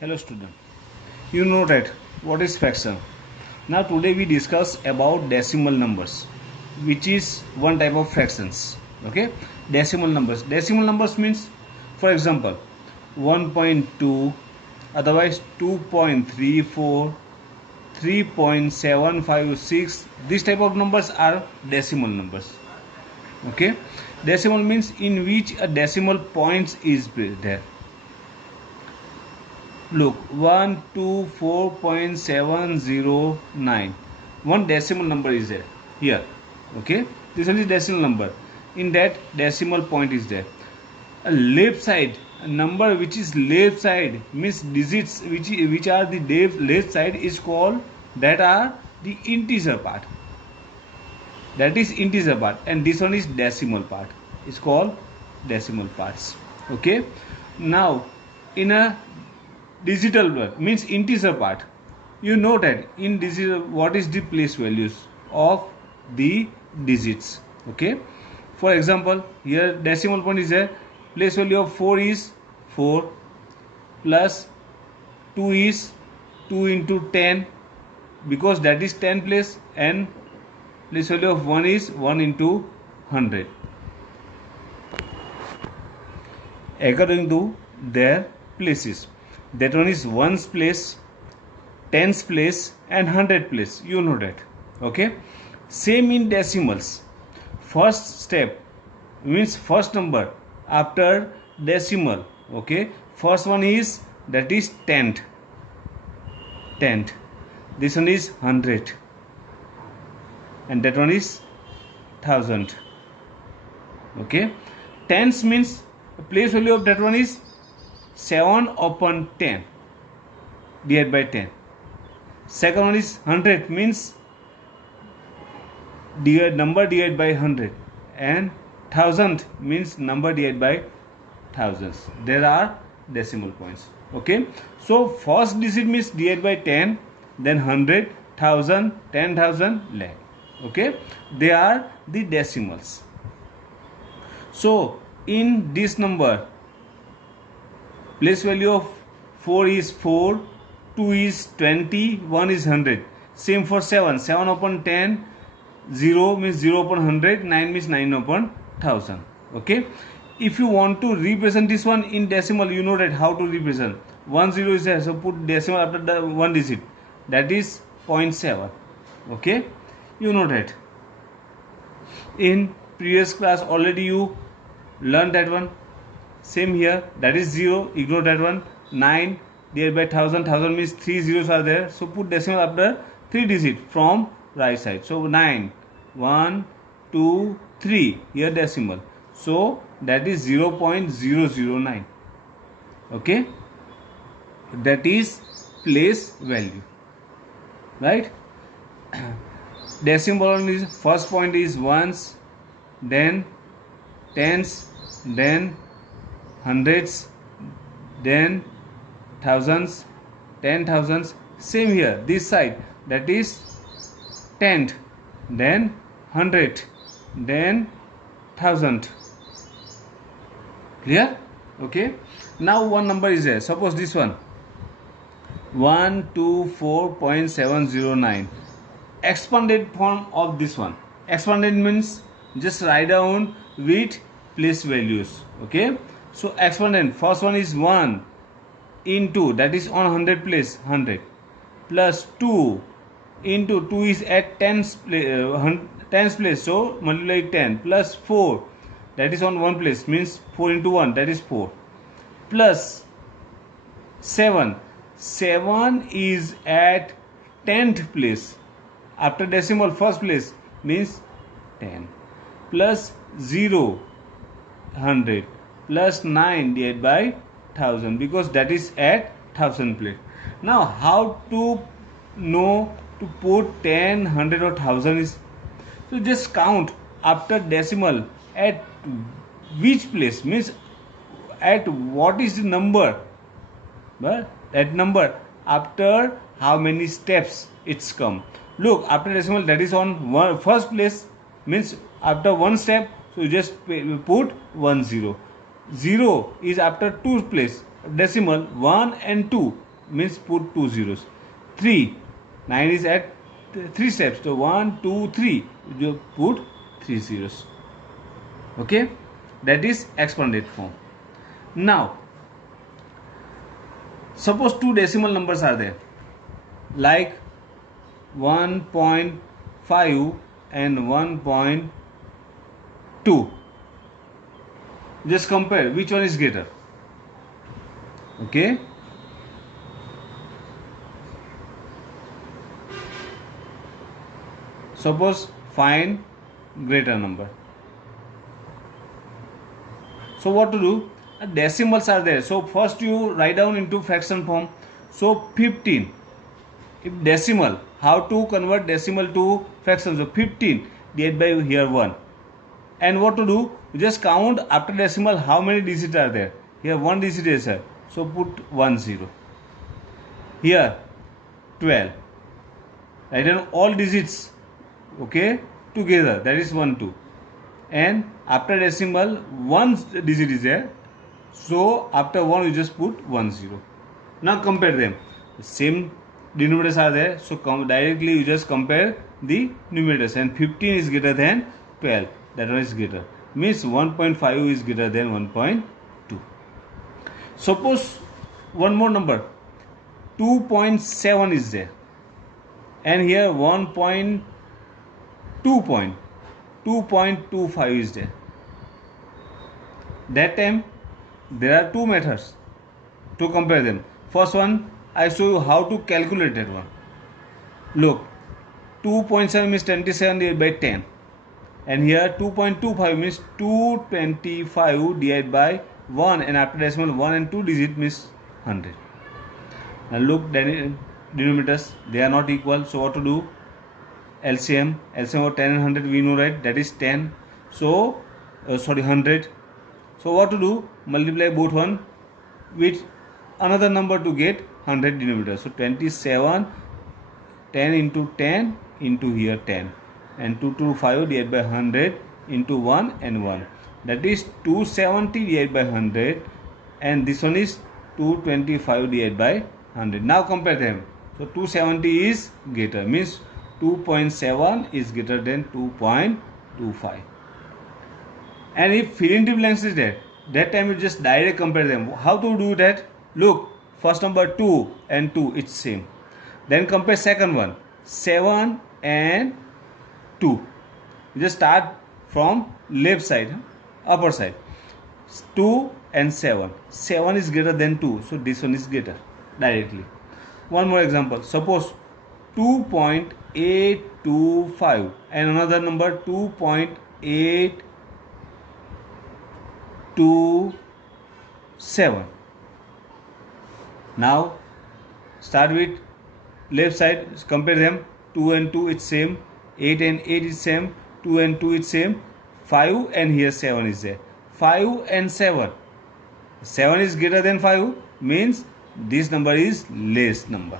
Hello student, you know that what is fraction. Now today we discuss about decimal numbers, which is one type of fractions. Okay, decimal numbers means, for example, 1.2, otherwise 2.34, 3.756. These type of numbers are decimal numbers. Okay, decimal means in which a decimal points is there. Look, 124.709. One decimal number is there here. Okay, this one is decimal number. In that decimal point is there. A left side, a number which is left side means digits which are the left side is called, that are the integer part. That is integer part, and this one is decimal part. It's called decimal parts. Okay. Now, in a digital part means integer part, you know that in digital what is the place values of the digits. Okay, for example, here decimal point is there. Place value of 4 is 4, plus 2 is 2 into 10, because that is 10 place, and place value of 1 is 1 into 100 according to their places. That one is ones place, tens place, and 100 place. You know that. Okay. Same in decimals. First step means first number after decimal. Okay. First one is, that is tenth. Tenth. This one is 100, and that one is 1000. Okay. Tens means place value of that one is 7 upon 10 divided by 10. Second one is 100 means number divided by 100, and 1000 means number divided by thousands. There are decimal points. Okay, so first digit means divided by 10, then 100, 1000, 10,000, lakh. Okay, they are the decimals. So in this number, place value of 4 is 4, 2 is 20, 1 is 100. Same for 7. 7 upon 10, 0 means 0 upon 100, 9 means 9 upon 1000. Okay. If you want to represent this one in decimal, you know that how to represent. 1 0 is there, so put decimal after the one digit. That is 0.7. Okay. You know that. In previous class already you learned that one. Same here, that is 0, ignore that one. 9 divided by 1000, 1000 means 3 zeros are there, so put decimal after 3 digit from right side. So 9, 1, 2, 3, here decimal, so that is 0.009. okay, that is place value, right? Decimal is first point is ones, then tens, then hundreds, then thousands, 10,000s. Same here, this side, that is tenth, then 100, then 1000. Clear? Okay. Now one number is there. Suppose this one, 124.709. Expanded form of this one. Expanded means just write down with place values. Okay. So exponent, first one is 1 into, that is on 100 place, 100, plus 2 into, 2 is at 10's place, so multiply 10, plus 4, that is on 1 place, means 4 into 1, that is 4, plus 7, 7 is at 10th place after decimal first place, means 10, plus 0, 100, plus 9 divided by 1000, because that is at 1000 place. Now how to know to put 10, 100 or 1000 is, so just count after decimal at which place, means at what is the number, but that number after how many steps it's come. Look, after decimal, that is on first place, means after one step, so you just put 1 0. 0 is after 2 place, decimal 1 and 2, means put 2 zeros. 3, 9 is at 3 steps, so 1 2 3, you put 3 zeros. Okay, that is exponent form. Now suppose two decimal numbers are there, like 1.5 and 1.2. just compare which one is greater. Okay, suppose find greater number. So what to do? Decimals are there, so first you write down into fraction form. So 15, if decimal, how to convert decimal to fraction? So 15 divided by here 1. And what to do? You just count after decimal how many digits are there. Here 1 digit is there, so put 1 0. Here 12. Write down all digits, okay, together, that is 1 2. And after decimal 1 digit is there, so after 1 you just put 1 0. Now compare them. Same denominators are there, so directly you just compare the numerators, and 15 is greater than 12, that one is greater, means 1.5 is greater than 1.2. Suppose one more number 2.7 is there, and here 2.25 is there. That time there are two methods to compare them. First one, I show you how to calculate that one. Look, 2.7 means 27 divided by 10, and here 2.25 means 225 divided by 1, and after decimal 1 and 2 digit means 100. Now look, denominators, they are not equal, so what to do? LCM of 10 and 100 we know, right? That is 10, so 100. So what to do? Multiply both one with another number to get 100 denominator. So 27, 10 into 10 into here 10, and 225 divided by 100 into 1 and 1, that is 270 divided by 100, and this one is 225 divided by 100. Now compare them. So 270 is greater, means 2.7 is greater than 2.25. And if primitive length is there, that time you just directly compare them. How to do that? Look, first number 2 and 2, it's same. Then compare second one, 7 and 2. You just start from left side, upper side. 2 and 7. 7 is greater than 2, so this one is greater directly. One more example. Suppose 2.825 and another number 2.827. Now start with left side, compare them. 2 and 2 it's same, 8 and 8 is same, 2 and 2 is same, 5 and here 7 is there. 5 and 7. 7 is greater than 5, means this number is less than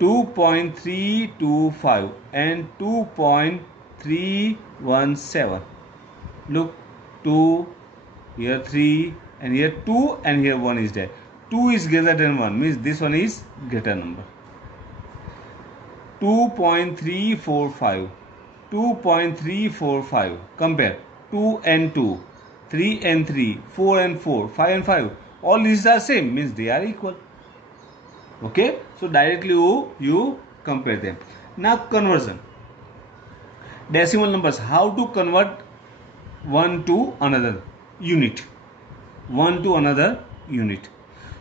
2.325 and 2.317. Look, 2, here 3, and here 2, and here 1 is there. 2 is greater than 1, means this one is greater number. 2.345. Compare 2 and 2, 3 and 3, 4 and 4, 5 and 5. All these are same, means they are equal. Okay, so directly you compare them. Now conversion. Decimal numbers, how to convert one to another unit.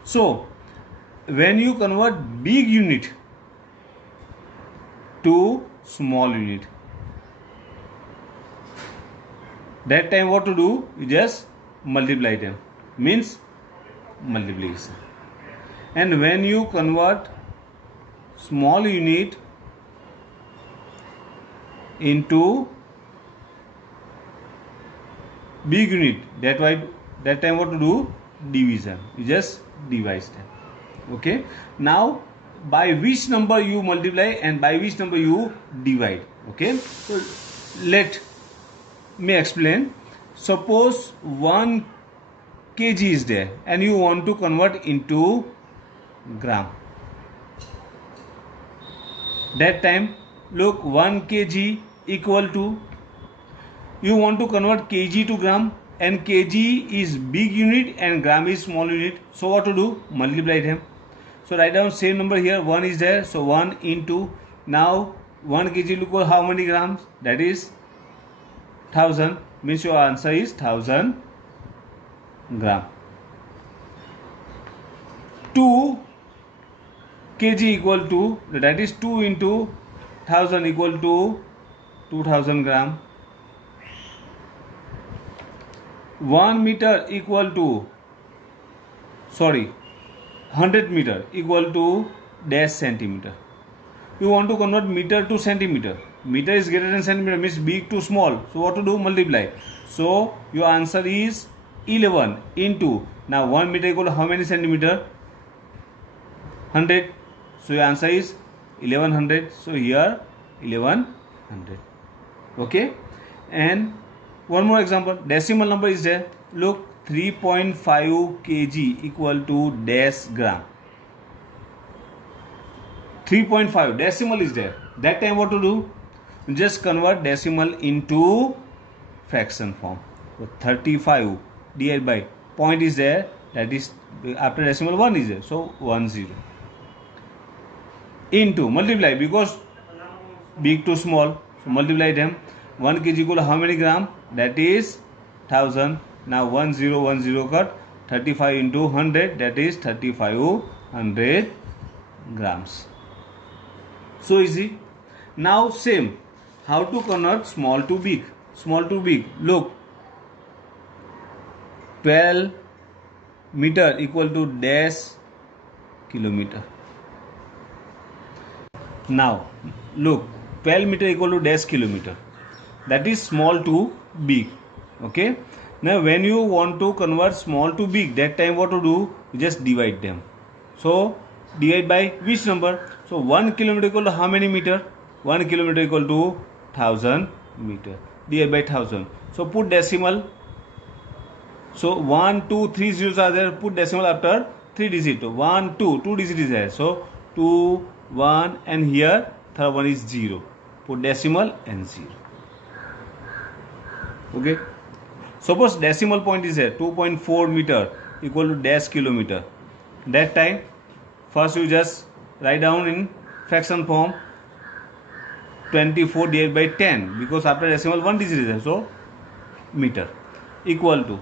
So when you convert big unit to small unit, that time what to do? You just multiply them, means multiplication. And when you convert small unit into big unit, that time what to do? Division. You just divide them. Okay, now by which number you multiply and by which number you divide. Okay, so let me explain. Suppose 1 kg is there and you want to convert into gram. That time, look, 1 kg equal to, you want to convert kg to gram, and kg is big unit and gram is small unit. So what to do? Multiply them. So write down same number here, 1 is there, so 1 into, now 1 kg equal how many grams? That is 1000, means your answer is 1000 gram. 2 kg equal to, that is 2 into 1000 equal to 2000 gram. 1 meter equal to, 100 meter equal to dash centimeter. You want to convert meter to centimeter. Meter is greater than centimeter, means big to small. So what to do? Multiply. So your answer is 11 into, now 1 meter equal to how many centimeter? 100. So your answer is 1100. So here 1100. Okay. And one more example. Decimal number is there. Look, 3.5 kg equal to dash gram. 3.5 decimal is there. That time what to do? Just convert decimal into fraction form. So 35 divided by point is there, that is after decimal 1 is there, so 10 into, multiply, because big to small, so multiply them. 1 kg equal to how many gram? That is 1000. Now 1010 cut, 35 into 100, that is 3500 grams. So easy. Now same, how to convert small to big? Small to big, look, 12 meter equal to dash kilometer. Now look, 12 meter equal to dash kilometer, that is small to big. Okay, now when you want to convert small to big, that time what to do? You just divide them. So divide by which number? So 1 kilometer equal to how many meter? 1 kilometer equal to 1000 meter. Divide by 1000. So put decimal. So 1, 2, 3 zeros are there. Put decimal after 3 digit. 1, 2, 2 digit is there. So 2, 1, and here third one is 0. Put decimal and 0. Okay. Suppose decimal point is here, 2.4 meter equal to dash kilometer. That time, first you just write down in fraction form 24 divided by 10, because after decimal 1 digit is there, so meter equal to,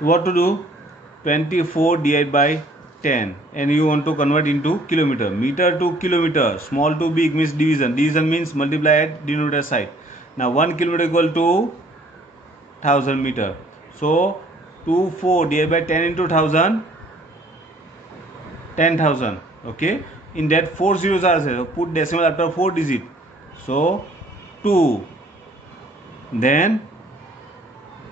what to do? 24 divided by 10, and you want to convert into kilometer. Meter to kilometer, small to big means division. Division means multiply at denominator side. Now 1 kilometer equal to 1000 meter. So 24 divided by 10 into 1000, 10,000. Okay. In that 4 zeros are there. So put decimal after 4 digit. So 2. Then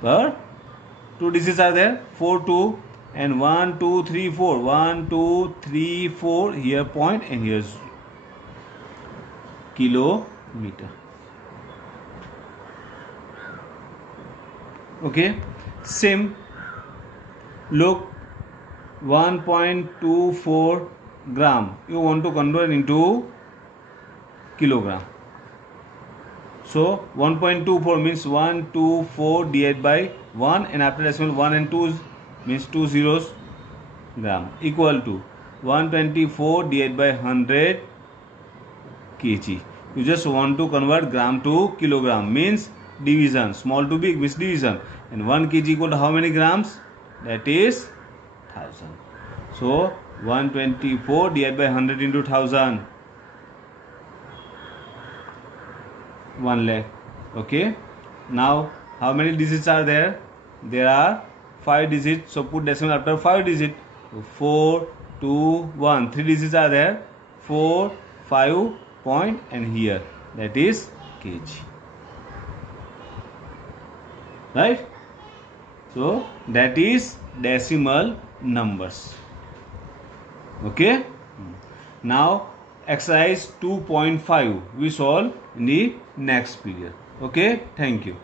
2 digits are there. 4, 2. And 1, 2, 3, 4. 1, 2, 3, 4. Here point and here's kilometer. Okay. Same. Look, 1.24 gram. You want to convert into kilogram. So 1.24 means 124 divided by 1, and after decimal 1 and 2 means 2 zeros, gram, equal to 124 divided by 100 kg. You just want to convert gram to kilogram, means division. Small to big means division. And 1 kg equal to how many grams? That is 1000. So 124 divided by 100 into 1000, 1 lakh. Okay. Now how many digits are there? There are 5 digits. So put decimal after 5 digit. 4, 2, 1. 3 digits are there. 4, 5 point, and here that is kg. Right? So that is decimal numbers. Okay. Now exercise 2.5 we solve in the next period. Okay. Thank you.